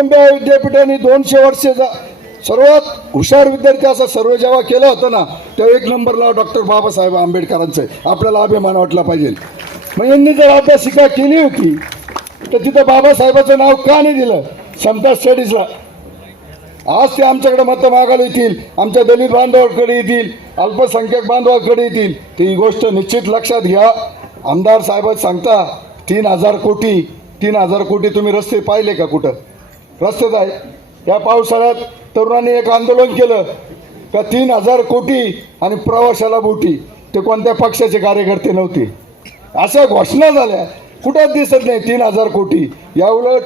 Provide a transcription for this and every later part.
Colombia विद्यापीठाने 200 वर्ष सर्वात हुशार विद्यार्थी असा सर्वे जेव्हा केला होता ना, तेव्हा 1 नंबरला डॉक्टर बाबासाहेब आंबेडकरांचं आपल्याला अभिमान वाटला पाहिजे. मग यांनी जर अभ्यासिका केली होती तर तिथं बाबासाहेबाचं नाव का नाही दिलं समता स्टडीजला? आज ते आमच्याकडे मतं मागायला येतील, आमच्या दलित बांधवांकडे येतील, अल्पसंख्याक बांधवांकडे येतील. ती ही गोष्ट निश्चित लक्षात घ्या. आमदार साहेब सांगता 3,000 कोटी तुम्ही रस्ते पाहिले का? कुठं रस्तेच आहे? या पावसाळ्यात तरुणांनी एक आंदोलन केलं का 3,000 कोटी आणि प्रवाशाला बोटी. ते कोणत्या पक्षाचे कार्यकर्ते नव्हते. अशा घोषणा झाल्या, कुठंच दिसत नाही 3,000 कोटी. याउलट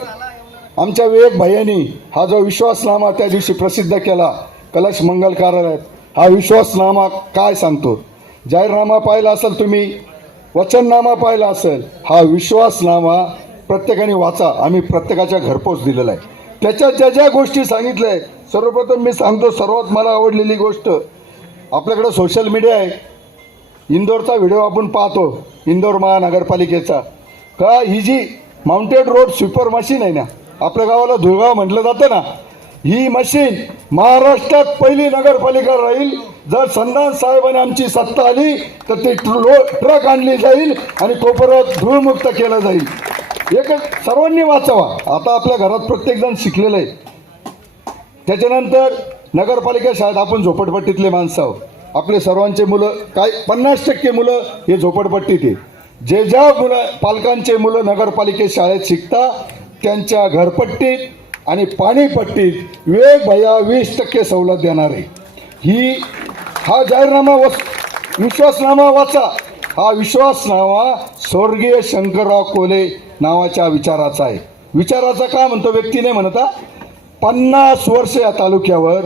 आमच्या विवेक भैयांनी हा जो विश्वासनामा त्या दिवशी प्रसिद्ध केला कलश मंगल कार्यालयात, हा विश्वासनामा काय सांगतो? जाहीरनामा पाहिला असेल तुम्ही, वचननामा पाहिला असेल. हा विश्वासनामा प्रत्येकाने वाचा. आम्ही प्रत्येकाच्या घरपोच दिलेला आहे. त्याच्यात ज्या ज्या गोष्टी सांगितल्या आहे, सर्वप्रथम मी सांगतो, सर्वात मला आवडलेली गोष्ट, आपल्याकडे सोशल मीडिया आहे. इंदोरचा व्हिडिओ आपण पाहतो, इंदोर महानगरपालिकेचा, का ही जी माउंटेड रोड स्वीपर मशीन आहे ना, आपल्या गावाला धुळगाव म्हटलं जातं ना, ही मशीन महाराष्ट्रात पहिली नगरपालिका राहील. जर संधान साहेबांनी आमची सत्ता आली तर ते ट्रक आणली जाईल आणि कोपऱ्यात धूळमुक्त केलं जाईल. एक सर्वांनी वाचावा. आता आपल्या घरात प्रत्येकजण शिकलेलं आहे. त्याच्यानंतर नगरपालिका शाळेत आपण झोपडपट्टीतले माणसं आहोत. आपले सर्वांचे मुलं, काय 50% मुलं हे झोपडपट्टीत आहे. जे ज्या मुलं पालकांचे मुलं नगरपालिकेत शाळेत शिकता त्यांच्या घरपट्टीत आणि पाणीपट्टीत विवेक भैया 20% सवलत देणार आहे. हा जाहीरनामा विश्वासनामा वाचा. हा विश्वासनामा स्वर्गीय शंकरराव कोले नावाच्या विचाराचा आहे. विचाराचा का म्हणतो? व्यक्तीने म्हणता 50 वर्ष या तालुक्यावर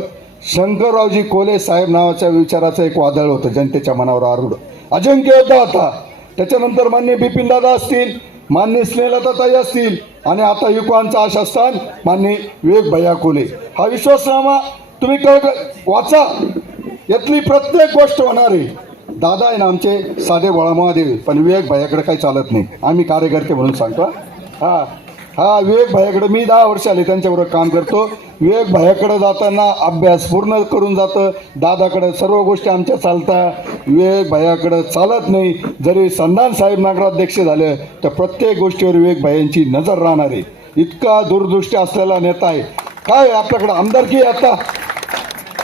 शंकररावजी कोले साहेब नावाच्या विचाराचं एक वादळ होतं जनतेच्या मनावर आरूढ. अजिंक्य योद्धा होता. त्याच्यानंतर माननीय बिपिनदादा असतील, माननीय स्नेहलताताई असतील आणि आता युवकांचा आशास्थान माननीय विवेक भैया कोले. हा विश्वासनामा तुम्ही वाचा. यातली प्रत्येक गोष्ट होणार आहे. दादा आहे ना आमचे साधे भोळा महादेव, पण विवेक भैयाकडे काही चालत नाही. आम्ही कार्यकर्ते म्हणून सांगतो. हा विवेक भैयाकडे मी 10 वर्ष आले त्यांच्याबरोबर काम करतो. विवेक भैयाकडे जाताना अभ्यास पूर्ण करून जातं. दादाकडे सर्व गोष्टी आमच्या चालतात. विवेक भैयाकडे चालत नाही. जरी संधान साहेब नगराध्यक्ष झाले तर प्रत्येक गोष्टीवर विवेक भैयांची नजर राहणार आहे. इतका दूरदृष्टी असलेला नेता आहे. काय आपल्याकडे आमदारकी आता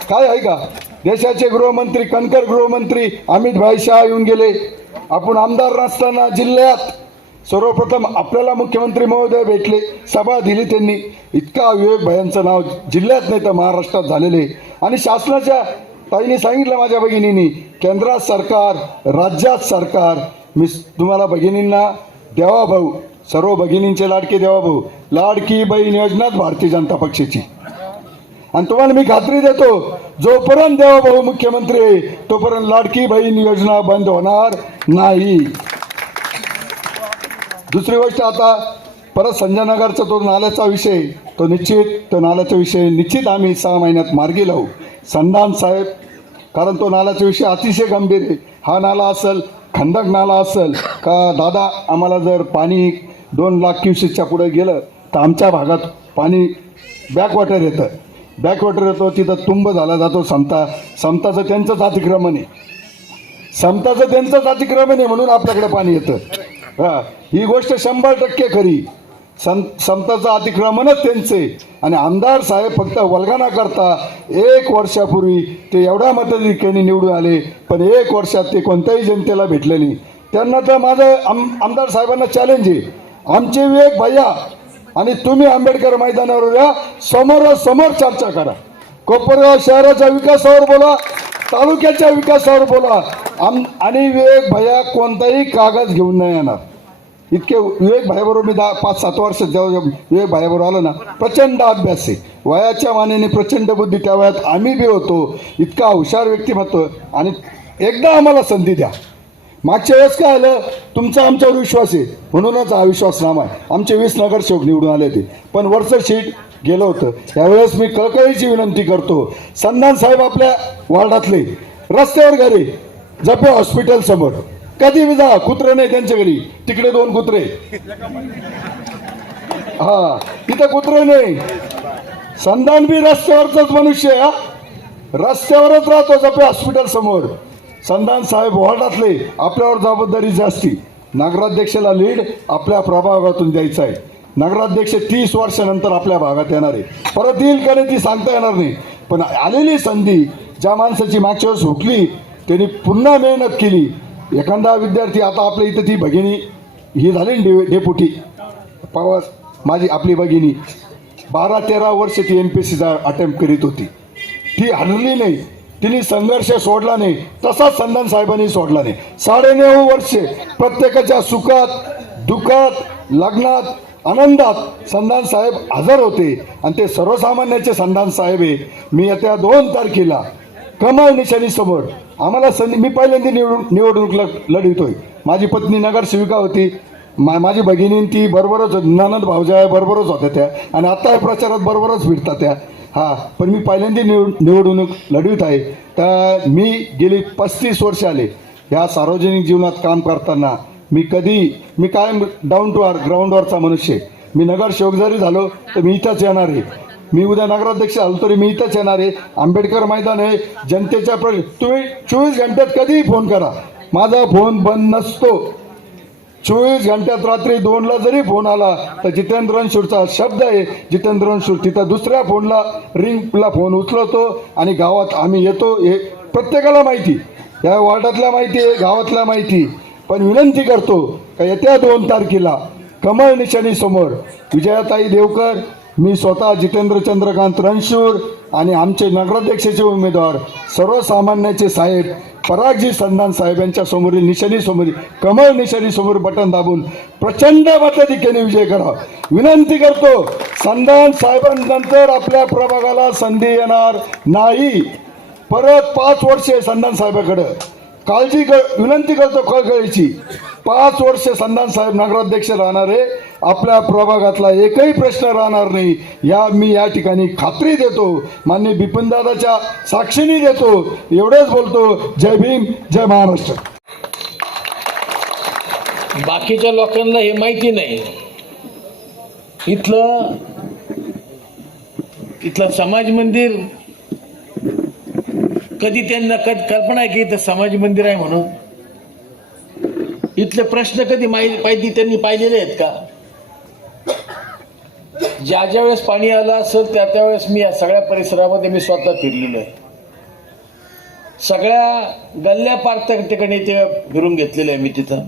काय आहे का? देशाचे गृहमंत्री, कणकर गृहमंत्री अमित भाई शाह येऊन गेले. आपण आमदार नसताना जिल्ह्यात सर्वप्रथम आपल्याला मुख्यमंत्री महोदय भेटले, सभा दिली त्यांनी. इतका विवेक भैयांचं नाव जिल्ह्यात नाही तर महाराष्ट्रात झालेले. आणि शासनाच्या ताईंनी सांगितलं माझ्या भगिनींनी, केंद्रात सरकार, राज्यात सरकार, मी तुम्हाला भगिनींना देवाभाऊ, सर्व भगिनींचे लाडके देवाभाऊ, लाडकी बहीण योजनाच भारतीय जनता पक्षाची. आणि तुम्हाला मी खात्री देतो, जोपर्यंत देवाभाऊ मुख्यमंत्री आहे तोपर्यंत लाडकी बहीण योजना बंद होणार नाही. दुसरी गोष्ट, आता परत संजय नगरचा तो नाल्याचा विषय, तो नाल्याचा विषय निश्चित आम्ही 6 महिन्यात मार्गी लावू. संधान साहेब, कारण तो नाल्याचा विषय अतिशय गंभीर आहे. हा नाला असेल, खंदक नाला असेल का दादा, आम्हाला जर पाणी 2 लाख क्युसेकच्या पुढे गेलं तर आमच्या भागात पाणी बॅकवॉटर येतं. तिथं तुंब झाला जातो. समताचं त्यांचंच अतिक्रमण आहे म्हणून आपल्याकडे पाणी येतं. ही गोष्ट 100% खरी. समताचं अतिक्रमणच त्यांचे. आणि आमदार साहेब फक्त वल्गना करता 1 वर्षापूर्वी ते एवढ्या मताधिक्याने निवडून आले, पण 1 वर्षात ते कोणत्याही जनतेला भेटले नाही. त्यांना तर माझं आमदार साहेबांना चॅलेंज आहे, आमचे विवेक भैया आणि तुम्ही आंबेडकर मैदानावर या, समोरासमोर चर्चा करा. कोपरगाव शहराच्या विकासावर बोला, तालुक्याच्या विकासावर बोला. आणि विवेक भैया कोणताही कागद घेऊन नाही येणार. इतके विवेक भाईबरोबर मी 5-7 वर्ष जेव्हा विवेक भाईबरोबर आलो ना, प्रचंड अभ्यास आहे. वयाच्या मानेने प्रचंड बुद्धी त्या वयात आम्ही बी होतो. इतका हुशार व्यक्तिमत्व. आणि एकदा आम्हाला संधी द्या. मागच्या वेळेस काय आलं, तुमचा आमच्यावर विश्वास आहे म्हणूनच हा विश्वासनामा आहे. आमचे 20 नगरसेवक निवडून आले ते, पण वरचं शीट गेलं होतं. यावेळेस मी कळकळीची विनंती करतो, संधान साहेब आपल्या वार्डातले रस्त्यावर घरी जपे हॉस्पिटल समोर कधी बी जा, कुत्रे नाही त्यांच्या घरी, तिकडे 2 कुत्रे, तिथं कुत्रे नाही. संधान बी रस्त्यावरचाच मनुष्य आहे, रस्त्यावरच राहतो जपे हॉस्पिटल समोर. संधान साहेब वॉर्डातले, आपल्यावर जबाबदारी जास्ती. नगराध्यक्षाला लीड आपल्या प्रभागातून द्यायचा आहे. नगराध्यक्ष 30 वर्षानंतर आपल्या भागात येणार आहे. परत येईल का नाही ती सांगता येणार नाही, पण आलेली संधी ज्या माणसाची मागच्या वेळेस हुकली त्यांनी पुन्हा मेहनत केली. एखादा विद्यार्थी, आता आपल्या इथं ती भगिनी ही झाली ना डेपुटी पवार, माझी आपली भगिनी 12-13 वर्ष ती MPSCचा अटेम्प्ट करीत होती. ती हरली नाही, तिने संघर्ष सोडला नाही, तसाच संधान साहेबांनी सोडला नाही. 9.5 वर्षे प्रत्येकाच्या सुखात दुःखात लग्नात आनंदात संधान साहेब हजर होते आणि ते सर्वसामान्याचे संधान साहेब आहे. मी येत्या 2 तारखेला कमळ निशाणी समोर आम्हाला संधी, मी पहिल्यांदा निवडणूक लढवितोय. माझी पत्नी नगरसेविका होती, माझी भगिनी ती बरोबरच, ननद भावजाया बरोबरच होत्या त्या, आणि आता प्रचारात बरोबरच फिरतात त्या. हां, पण मी पहिल्यांदा निवडणूक लढवित आहे. तर मी गेली 35 वर्ष आले ह्या सार्वजनिक जीवनात काम करताना. मी कायम डाऊन टू अर्थ ग्राउंडवरचा मनुष्य आहे. मी नगरसेवक जरी झालो तर मी इथंच येणार आहे. मी उद्या नगराध्यक्ष झालो तरी मी इथंच येणार आहे. आंबेडकर मैदान आहे, जनतेच्या तुम्ही 24 घंट्यात कधीही फोन करा, माझा फोन बंद नसतो. 24 घंट्यात रात्री 2ला जरी फोन आला तर जितेंद्र रणशूरचा शब्द आहे, जितेंद्र रणशूर तिथं दुसऱ्या फोनला रिंगला फोन उचलतो आणि गावात आम्ही येतो. हे प्रत्येकाला माहिती, या वॉर्डातल्या माहिती आहे, गावातल्या माहिती. पण विनंती करतो का येत्या 2 तारखेला कमळ निशाणी समोर विजयाताई देवकर, मी स्वतः जितेंद्र चंद्रकांत रणशूर आणि आमचे नगराध्यक्षाचे उमेदवार सर्वसामान्याचे साहेब परागजी संधान साहेब यांच्या समोरील निशाणी समोर कमळ निशाणी समोर बटन दाबून प्रचंड मताधिक्याने विजय करा. विनंती करतो, संधान साहेबांनंतर आपल्या प्रभागाला संधी येणार नाही. परत 5 वर्षे संधान साहेबाकडे विनंती करतो कळकळीची. 5 वर्ष संधान साहेब नगराध्यक्ष राहणार आहे. आपल्या प्रभागातला एकही प्रश्न राहणार नाही, मी या ठिकाणी खात्री देतो. माननीय बिपिनदादाच्या साक्षीने देतो. एवढेच बोलतो. जय भीम, जय महाराष्ट्र. बाकीच्या लोकांना हे माहिती नाही. इथलं समाज मंदिर, कधी त्यांना कल्पना आहे की इथं समाज मंदिर आहे म्हणून? इथले प्रश्न कधी माहिती त्यांनी पाहिलेले आहेत का? ज्या वेळेस पाणी आलं असेल त्यावेळेस मी या सगळ्या परिसरामध्ये मी स्वतः फिरलेलो आहे. सगळ्या गल्ल्या पार ठिकाणी ते फिरून घेतलेले आहे मी तिथं.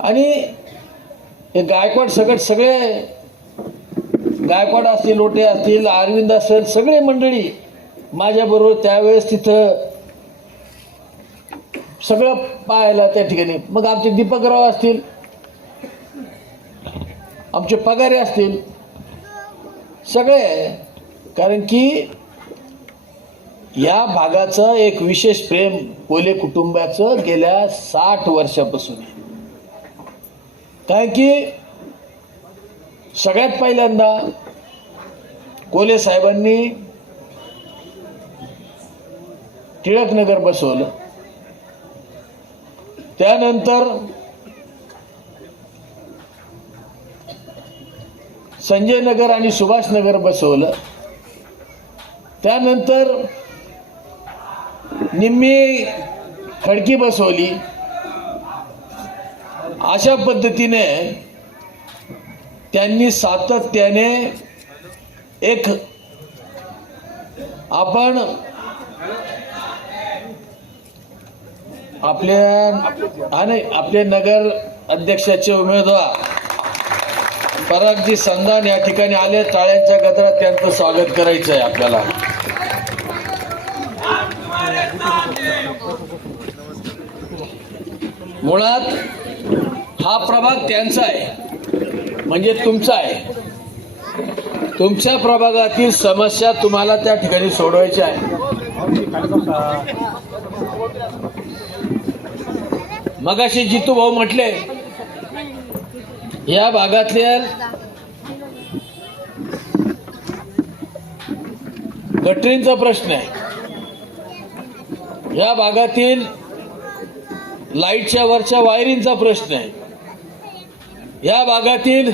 आणि हे गायकवाड सगळे गायकवाड असतील, लोटे असतील, अरविंद असेल, सगळे मंडळी माझ्याबरोबर त्यावेळेस तिथं सगळं पाहायला त्या ठिकाणी. मग आमचे दीपकराव असतील, आमचे पगारे असतील, सगळे. कारण की या भागाचं एक विशेष प्रेम कोले कुटुंबाचं गेल्या 60 वर्षापासून आहे. कारण की सगळ्यात पहिल्यांदा कोले साहेबांनी टिळकनगर बसवलं, त्यानंतर संजय नगर आणि सुभाष नगर बसवलं, त्यानंतर निम्मी खडकी बसवली. अशा पद्धतीने त्यांनी सातत्याने एक आपण आपले नगर अध्यक्षाचे उमेदवार परागजी संधान या ठिकाणी आले. टाळ्यांच्या गजरात त्यांचं स्वागत करायचं आहे आपल्याला. मुळात हा प्रभाग त्यांचा आहे, म्हणजे तुमचा आहे. तुमच्या प्रभागातील समस्या तुम्हाला त्या ठिकाणी सोडवायच्या आहे. मगाशी जितू भाऊ म्हटले, या भागातल्या गटरींचा प्रश्न आहे, या भागातील लाईटच्या वरच्या वायरिंगचा प्रश्न आहे, या भागातील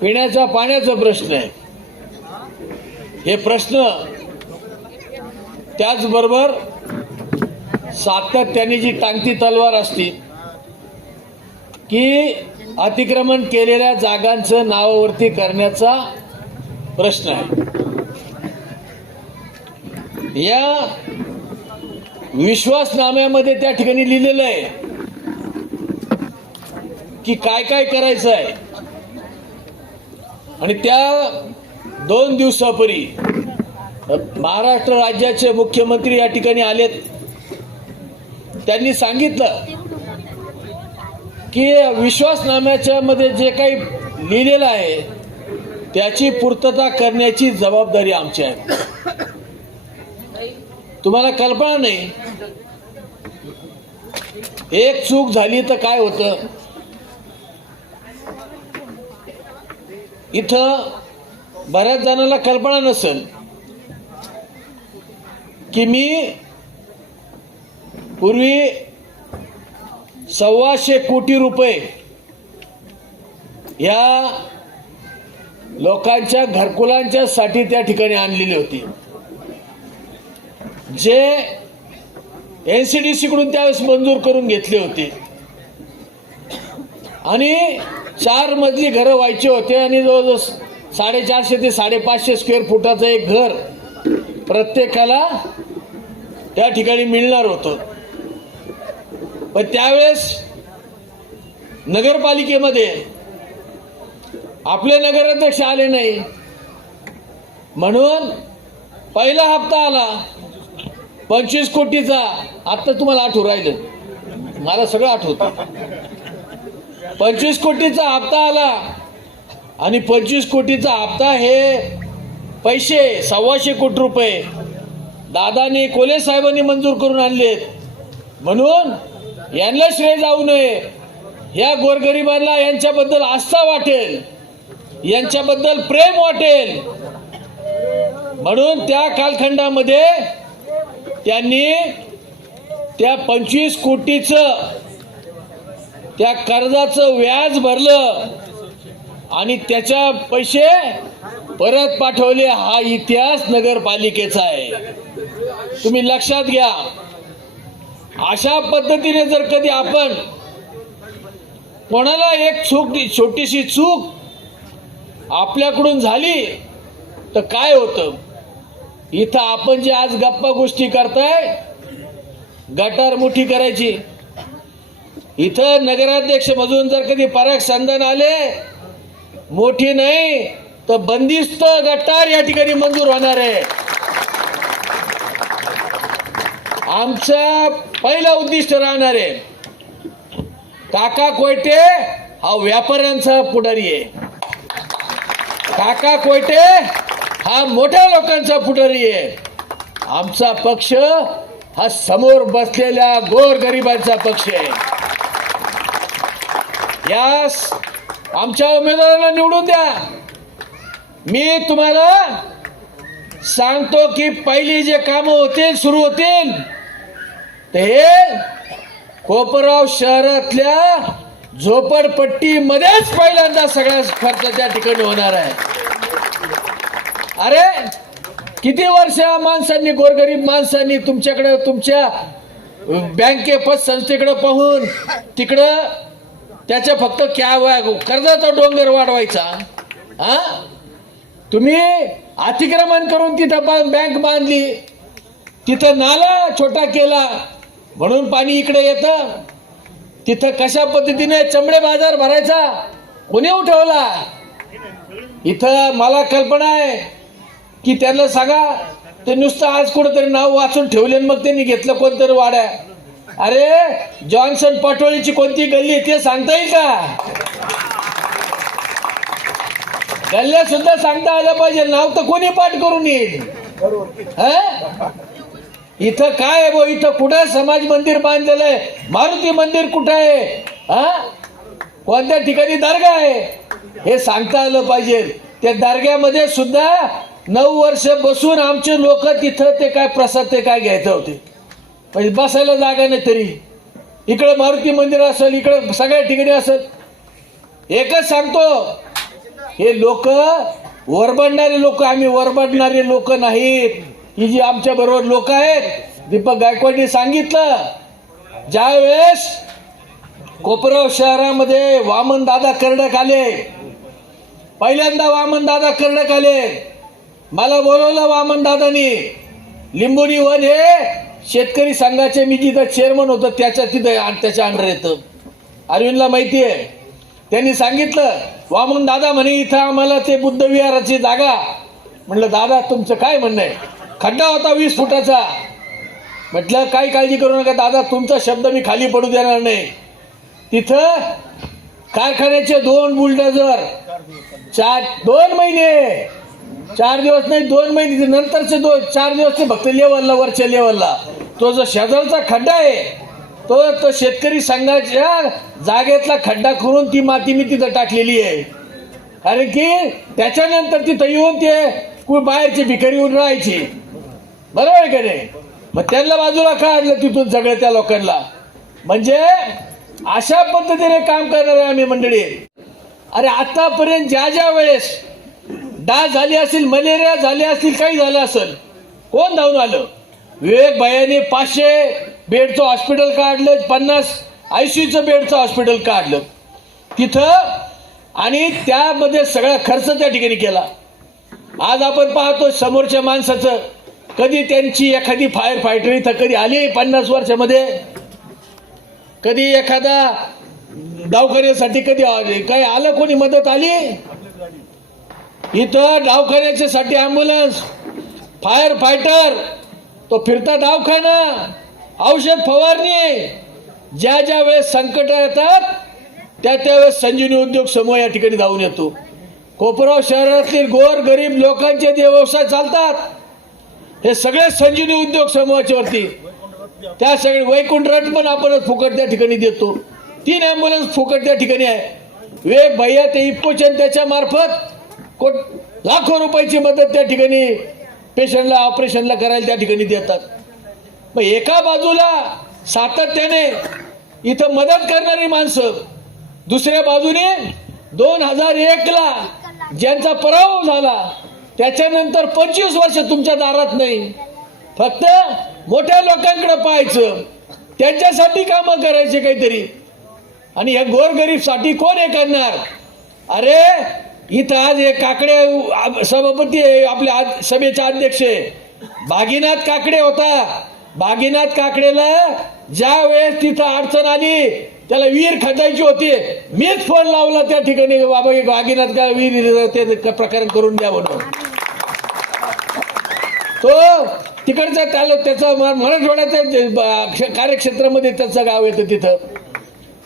पिण्याच्या पाण्याचा प्रश्न आहे, हे प्रश्न त्याचबरोबर सातत्याने जी टांगती तलवार असती की अतिक्रमण केलेल्या जागांचं नावावरती करण्याचा प्रश्न आहे. या विश्वासनाम्यामध्ये त्या ठिकाणी लिहिलेलं आहे की काय काय करायचं आहे. आणि त्या 2 दिवसापूर्वी महाराष्ट्र राज्याचे मुख्यमंत्री या ठिकाणी आलेत. त्यांनी सांगितलं की विश्वासनाम्याच्या मध्ये जे काही लिहिलेलं आहे त्याची पूर्तता करण्याची जबाबदारी आमची आहे. तुम्हाला कल्पना नाही, एक चूक झाली तर काय होतं. इथं बऱ्याच जणांना कल्पना नसेल की मी पूर्वी 125 कोटी रुपये या लोकांच्या घरकुलांच्या साठी त्या ठिकाणी आणलेली होती, जे NCDC कडून त्यावेळेस मंजूर करून घेतले होते. आणि 4 मजली घरं व्हायचे होते आणि जवळजवळ 450 ते 550 स्क्वेअर फुटाचं एक घर प्रत्येकाला त्या ठिकाणी मिळणार होतं. पण त्यावेळेस नगरपालिकेमध्ये आपले नगराध्यक्ष आले नाही, म्हणून पहिला हप्ता आला 25 कोटीचा. आता तुम्हाला आठवू राहिलं, मला सगळं आठवतं. 25 कोटीचा हप्ता आला आणि 25 कोटीचा हप्ता हे पैसे 125 कोटी रुपये दादानी कोले साहेबांनी मंजूर करून आणलेत. म्हणून यांना श्रेय जाऊ नये, या गोरगरिबांना यांच्याबद्दल आस्था वाटेल, यांच्याबद्दल प्रेम वाटेल, म्हणून त्या कालखंडामध्ये त्यांनी त्या 25 कोटीचं त्या कर्जाचं व्याज भरलं आणि त्याच्या पैसे परत पाठवले. हा इतिहास नगरपालिकेचा आहे, तुम्ही लक्षात घ्या. अशा पद्धतीने जर कधी आपण कोणाला एक छोटीशी चूक आपल्याकडून झाली तर काय होतं. इथं आपण जे आज गप्पा गोष्टी करताय, गटार मुठी करायची, इथं नगराध्यक्ष मधून जर कधी पराग संधान आले, मोठी नाही तर बंदिस्त गटार या ठिकाणी मंजूर होणार आहे. आमचा पहिला उद्दिष्ट राहणार आहे. काका कोयटे हा व्यापाऱ्यांचा पुढारी आहे, काका कोयटे हा मोठ्या लोकांचा पुढारी आहे. आमचा पक्ष हा समोर बसलेल्या गोरगरिबांचा पक्ष आहे. यास आमच्या उमेदवाराला निवडून द्या. मी तुम्हाला सांगतो की पहिली जे कामं होतील सुरू होतील ते कोपरगाव शहरातल्या झोपडपट्टीमध्येच पहिल्यांदा सगळ्या खर्च त्या ठिकाणी होणार आहे. अरे किती वर्ष माणसांनी, गोरगरीब माणसांनी तुमच्याकडे, तुमच्या बँके पतसंस्थेकडे पाहून तिकडं त्याच्या फक्त कर्जाचा डोंगर वाढवायचा. हा, तुम्ही अतिक्रमण करून तिथं बँक बांधली, तिथं नाला छोटा केला म्हणून पाणी इकडे येतं. तिथं कशा पद्धतीने चमडे बाजार भरायचा कोणी उठवला. इथं मला कल्पना आहे की त्यांना सांगा, ते नुसतं आज कुठंतरी नाव वाचून ठेवले मग त्यांनी घेतलं कोणतरी वाड्या. अरे जॉन्सन पटोळीची कोणती गल्ली ते सांगता येईल का. गल्ल्या सुद्धा सांगता आलं पाहिजे, नाव तर कोणी पाठ करून येईल. इथं काय आहे बो, इथं कुठं समाज मंदिर बांधलेलं आहे, मारुती मंदिर कुठं आहे, कोणत्या ठिकाणी दर्गा आहे हे सांगता आलं पाहिजे. त्या दर्ग्यामध्ये सुद्धा 9 वर्ष बसून आमचे लोक तिथं ते काय प्रसाद ते काय घ्यायचं होते, म्हणजे बसायला जागा नाही. तरी इकडं मारुती मंदिर असेल, इकडं सगळ्या ठिकाणी असेल. एकच सांगतो, हे लोक वरबडणारे लोक, आम्ही वरबडणारे लोक नाहीत. ही जी आमच्या बरोबर लोक आहेत, दीपक गायकवाडने सांगितलं, ज्या वेळेस कोपरगाव शहरामध्ये वामन दादा कर्डक आले, पहिल्यांदा वामन दादा कर्डक आले, मला बोलवलं वामन दादानी. लिंबोनी वन हे शेतकरी संघाचे, मी जिथं चेअरमन होतो त्याच्या अंडर येतं, अरविंदला माहिती आहे. त्यांनी सांगितलं, वामन दादा म्हणे इथं आम्हाला ते बुद्ध विहाराची जागा. म्हटलं दादा तुमचं काय म्हणणं आहे? खड्डा होता 20 फुटाचा. म्हटलं काही काळजी करू नका दादा, तुमचा शब्द मी खाली पडू देणार नाही. तिथं कारखान्याचे 2 बुलडोझर 2 महिने, 4 दिवस नाही 2 महिने, नंतरचे 4 दिवस ते फक्त लेवलला, वरच्या लेवलला. तो जो शेजारचा खड्डा आहे तो शेतकरी संघाच्या जागेतला खड्डा करून ती माती मी तिथं टाकलेली आहे. कारण की त्याच्यानंतर तिथं येऊन ते बाहेरची भिकारी येऊन राहायची, बरोबर आहे का नाही? मग त्यांना बाजूला काढलं तिथून सगळं त्या लोकांना. म्हणजे अशा पद्धतीने काम करणार आहे आम्ही मंडळी. अरे आतापर्यंत ज्या वेळेस डास झाली असेल, मलेरिया झाली असतील, काही झालं असेल, कोण धावून आलं? विवेक भैयाने 500 बेडचं हॉस्पिटल काढलं, 50 ICUचं बेडचं हॉस्पिटल काढलं तिथं, आणि त्यामध्ये सगळा खर्च त्या ठिकाणी केला. आज आपण पाहतो समोरच्या माणसाचं, कधी त्यांची एखादी फायर फायटर इथं कधी आली 50 वर्षामध्ये? कधी एखादा दवाखान्यासाठी कधी काही आलं, कोणी मदत आली? इथं दवाखान्याच्या साठी ॲम्ब्युलन्स, फायर फायटर, तो फिरता दवाखाना, औषध फवारणी. ज्या वेळेस संकट येतात त्यावेळेस संजीवनी उद्योग समूह या ठिकाणी धावून येतो. कोपरगाव शहरातील गोर गरीब लोकांचे जे व्यवसाय चालतात हे सगळे संजीवनी उद्योग समूहाच्या वरती. त्या सगळे वैकुंठ रथ पण आपण फुकट त्या ठिकाणी देतो. 3 ॲम्ब्युलन्स फुकट त्या ठिकाणी आहे. विवेक भैया ते इप्पोचन त्याच्या मार्फत लाखो रुपयाची मदत त्या ठिकाणी पेशंटला ऑपरेशनला करायला त्या ठिकाणी देतात. मग एका बाजूला सातत्याने इथं मदत करणारी माणसं, दुसऱ्या बाजूने 2001ला ज्यांचा पराभव झाला त्याच्यानंतर 25 वर्ष तुमच्या दारात नाही, फक्त मोठ्या लोकांकडे पाहायचं, त्यांच्यासाठी कामं करायचे काहीतरी. आणि या गोरगरीबसाठी कोण हे करणार? अरे इथं आज एक काकडे सभापती आहे, आपल्या सभेचे अध्यक्ष भागीनाथ काकडे होता. भागीनाथ काकडेला ज्या वेळेस तिथं अडचण आली, त्याला विहीर खदायची होती, मीच फोन लावला त्या ठिकाणी, बाबा भागीनाथ का विहीर ते प्रकरण करून द्या म्हणून. तो तिकडचा त्याचा मराठवाड्याच्या कार्यक्षेत्रामध्ये त्याचं गाव येतं तिथं.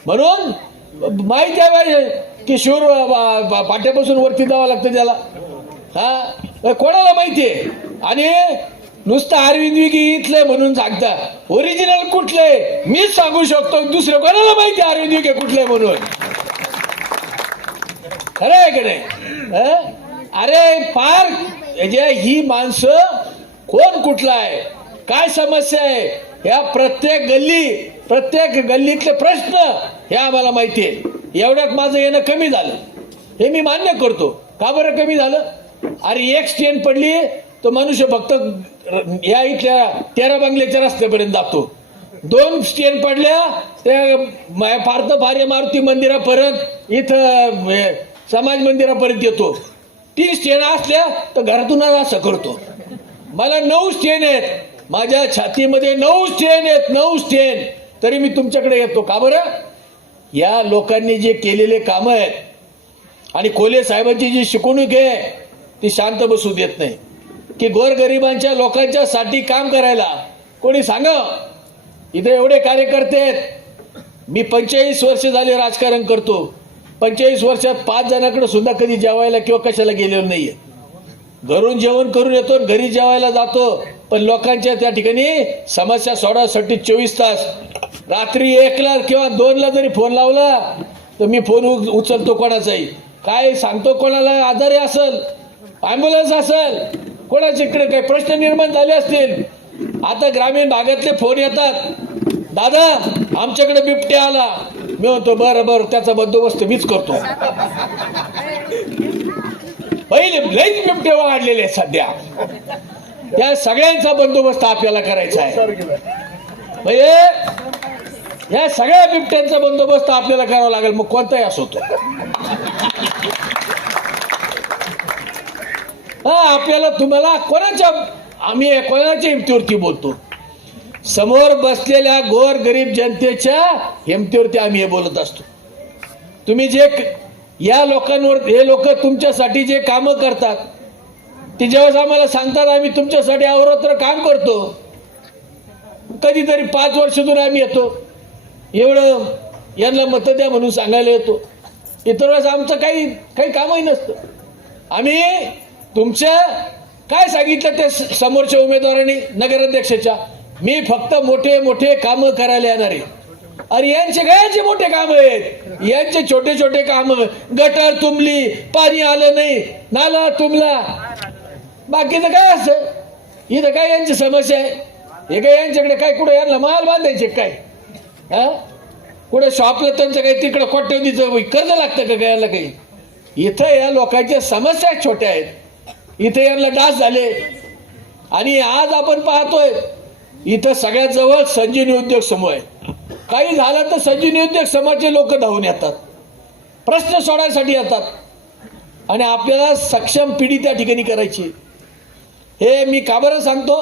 म्हणून माहिती आहे की शूर पाट्यापासून वरती जावं लागतं त्याला. हा कोणाला माहितीये? आणि नुसतं अरविंद विगी इथले म्हणून सांगता, ओरिजिनल कुठले मीच सांगू शकतो, दुसरं कोणाला माहिती अरविंद विगे कुठले म्हणून? खरं आहे की नाही? अरे फार ही माणसं कोण कुठला आहे, काय समस्या आहे, ह्या प्रत्येक गल्लीतले प्रश्न हे आम्हाला माहिती आहे. एवढ्यात माझं येणं कमी झालं हे मी मान्य करतो. का बरं कमी झालं? अरे एक स्टेन पडली तो मनुष्य फक्त या इथल्या 13 बंगल्याच्या रस्त्यापर्यंत जातो. 2 स्टेन पडल्या त्या फार मारुती मंदिरापर्यंत, इथं समाज मंदिरापर्यंत येतो. 3 स्टेन असल्या तर घरातून असं करतो. मला 9 स्टेन आहेत, माझ्या छातीमध्ये 9 स्टेन आहेत, 9 स्टेन, तरी मी तुमच्याकडे येतो. का बरं? या लोकांनी जे केलेले कामं आहेत आणि कोले साहेबांची जी शिकवणूक आहे ती शांत बसू देत नाही की गोरगरिबांच्या लोकांच्या साठी काम करायला. कोणी सांगा, इथे एवढे कार्यकर्ते आहेत. मी 45 वर्ष झाले राजकारण करतो. 45 वर्षात 5 जणांकडे सुद्धा कधी जेवायला किंवा कशाला गेलेलो नाहीये. घरून जेवण करून येतो, घरी जेवायला जातो, पण लोकांच्या त्या ठिकाणी समस्या सोडवण्यासाठी 24 तास. रात्री 1ला किंवा 2ला जरी फोन लावला तर मी फोन उचलतो कोणाचाही. काय सांगतो, कोणाला आजारी असेल, ॲम्ब्युलन्स असेल, कोणाच्या इकडे काही प्रश्न निर्माण झाले असतील. आता ग्रामीण भागातले फोन येतात, दादा आमच्याकडे बिबट्या आला. मी म्हणतो बरं त्याचा बंदोबस्त मीच करतो. पहिले लईच बिबटे वाढलेले आहेत सध्या. त्या सगळ्यांचा बंदोबस्त आपल्याला करायचा आहे. म्हणजे या सगळ्या बिबट्यांचा बंदोबस्त आपल्याला करावा लागेल, मग कोणताही असो तो. आपल्याला तुम्हाला आम्ही कोणाच्या हिमतीवरती बोलतो? समोर बसलेल्या गोर गरीब जनतेच्या हिमतीवरती आम्ही हे बोलत असतो. तुम्ही जे या लोकांवर, हे लोक तुमच्यासाठी जे कामं करतात ते जेव्हा आम्हाला सांगतात आम्ही तुमच्यासाठी अहोरात्र काम करतो, कधीतरी 5 वर्षातून आम्ही येतो, एवढं यांना मतं द्या म्हणून सांगायला येतो. इतर वेळेस आमचं काही कामही नसतं. आम्ही तुमच्या काय सांगितलं ते समोरच्या उमेदवारांनी, नगराध्यक्षाच्या, मी फक्त मोठे मोठे कामं करायला येणार आहे. अरे यांचे काय मोठे काम आहेत, यांचे छोटे छोटे काम, गटर तुंबली, पाणी आलं नाही, नाला तुंबला, बाकीचं काय असतं? इथं काय यांची समस्या आहे? हे काय यांच्याकडे काय कुठं यांना माल बांधायचे काय? कुठं शॉपला त्यांचं काही तिकडं कोट्यवधीचं कर्ज लागतं का काय? याला काही इथं या लोकांच्या समस्या छोट्या आहेत, इथे यांना डास झाले. आणि आज आपण पाहतोय इथं सगळ्यात जवळ संजीवनी उद्योग समूह आहे. काही झालं तर संजीवनी उद्योग समूहाचे लोक धावून येतात, प्रश्न सोडवायसाठी येतात, आणि आपल्याला सक्षम पिढी त्या ठिकाणी करायची. हे मी का बरं सांगतो?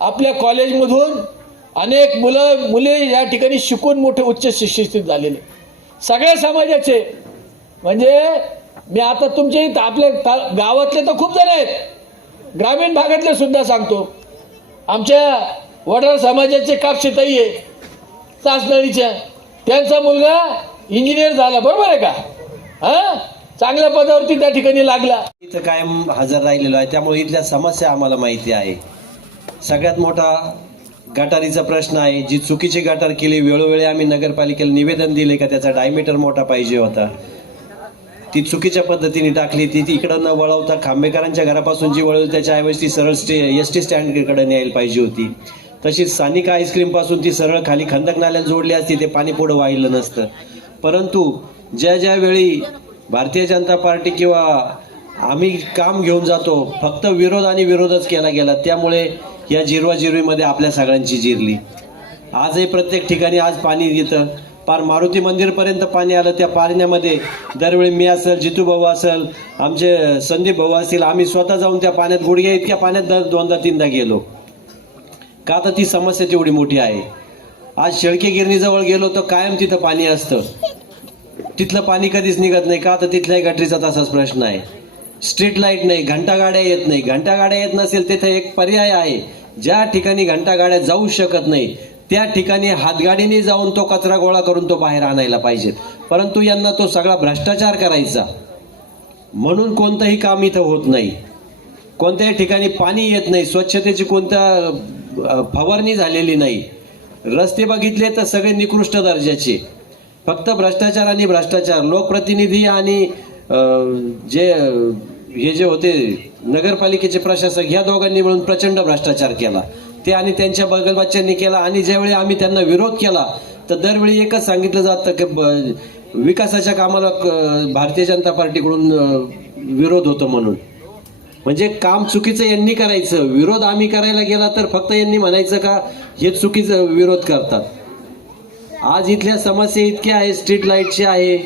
आपल्या कॉलेजमधून अनेक मुले या ठिकाणी शिकून मोठे उच्च शिक्षित झालेले, सगळ्या समाजाचे. म्हणजे मी आता तुमच्या इथं आपल्या गावातले तर खूप जण आहेत, ग्रामीण भागातले सुद्धा सांगतो. आमच्या वडार समाजाचे कापशेताई आहे चाचणीच्या, त्यांचा मुलगा इंजिनियर झाला, बरोबर आहे का? चांगल्या पदावरती त्या ठिकाणी लागला. इथं कायम हजर राहिलेलो आहे, त्यामुळे इथल्या समस्या आम्हाला माहिती आहे. सगळ्यात मोठा गटारीचा प्रश्न आहे. जी चुकीची गटार केली, वेळोवेळी आम्ही नगरपालिकेला निवेदन दिले का त्याचा डायमीटर मोठा पाहिजे होता, ती चुकीच्या पद्धतीने टाकली. ती इकडं न वळवता खांबेकरांच्या घरापासून जी वळवली त्याच्याऐवजी ती सरळ ST स्टँडकडे न्यायला पाहिजे होती. तशीच सानिका आईस्क्रीम पासून ती सरळ खाली खंदक नाल्याला जोडली असती, ते पाणी पुढं वाहिलं नसतं. परंतु ज्या वेळी भारतीय जनता पार्टी किंवा आम्ही काम घेऊन जातो, फक्त विरोध आणि विरोधच केला गेला, त्यामुळे या जिरवाजिरवीमध्ये आपल्या सगळ्यांची जिरली. आजही प्रत्येक ठिकाणी आज पाणी येतं, पार मारुती मंदिरपर्यंत पाणी आलं. त्या पाण्यामध्ये दरवेळी मी असेल, जितू भाऊ असेल, आमचे संदीप भाऊ असतील, आम्ही स्वतः जाऊन त्या पाण्यात गुडघ्या इतक्या पाण्यात 2दा-3दा गेलो. का तर ती समस्या तेवढी मोठी आहे. आज शेळके गिरणीजवळ गेलो तर कायम तिथं पाणी असतं, तिथलं पाणी कधीच निघत नाही. का तर तिथल्याही गटरीचा तसाच प्रश्न आहे. स्ट्रीट लाईट नाही, घंटागाड्या येत नाही. घंटागाड्या येत नसेल तिथे एक पर्याय आहे, ज्या ठिकाणी घंटागाड्या जाऊ शकत नाही त्या ठिकाणी हातगाडीने जाऊन तो कचरा गोळा करून तो बाहेर आणायला पाहिजेत. परंतु यांना तो सगळा भ्रष्टाचार करायचा म्हणून कोणतंही काम इथं होत नाही. कोणत्याही ठिकाणी पाणी येत नाही, स्वच्छतेची कोणत्या फवारणी झालेली नाही. रस्ते बघितले तर सगळे निकृष्ट दर्जाचे, फक्त भ्रष्टाचार आणि भ्रष्टाचार. लोकप्रतिनिधी आणि हे जे होते नगरपालिकेचे प्रशासक, ह्या दोघांनी मिळून प्रचंड भ्रष्टाचार केला. ते आणि त्यांच्या बगलबाच्यांनी केला. आणि ज्यावेळी आम्ही त्यांना विरोध केला तर दरवेळी एकच सांगितलं जातं की विकासाच्या कामाला भारतीय जनता पार्टीकडून विरोध होतो म्हणून. म्हणजे काम चुकीचं यांनी करायचं, विरोध आम्ही करायला गेला तर फक्त यांनी म्हणायचं का हे चुकीचं विरोध करतात. आज इथल्या समस्या इतक्या आहे, स्ट्रीट लाईटचे आहे,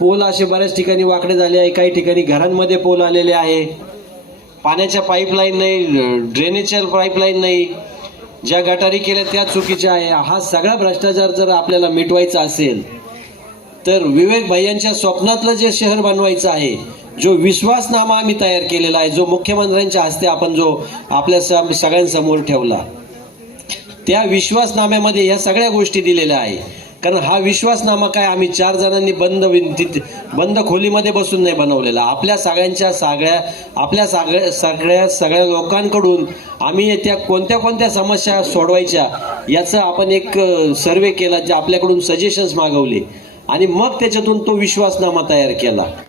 पोल असे बऱ्याच ठिकाणी वाकडे झाले आहे, काही ठिकाणी घरांमध्ये पोल आलेले आहे, पाण्याच्या पाईपलाईन नाही, ड्रेनेजच्या पाईपलाईन नाही, ज्या गटारी केल्या त्या चुकीच्या आहे. हा सगळा भ्रष्टाचार जर आपल्याला मिटवायचा असेल तर विवेक भैयांच्या स्वप्नातलं जे शहर बनवायचं आहे, जो विश्वासनामा आम्ही तयार केलेला आहे, जो मुख्यमंत्र्यांच्या हस्ते आपण जो आपल्या सगळ्यांसमोर ठेवला, त्या विश्वासनाम्यामध्ये ह्या सगळ्या गोष्टी दिलेल्या आहे. कारण हा विश्वासनामा काय आम्ही 4 जणांनी बंद खोलीमध्ये बसून नाही बनवलेला. आपल्या सगळ्या लोकांकडून आम्ही त्या कोणत्या समस्या सोडवायच्या याचं आपण एक सर्वे केला, जे आपल्याकडून सजेशन्स मागवले आणि मग त्याच्यातून तो विश्वासनामा तयार केला.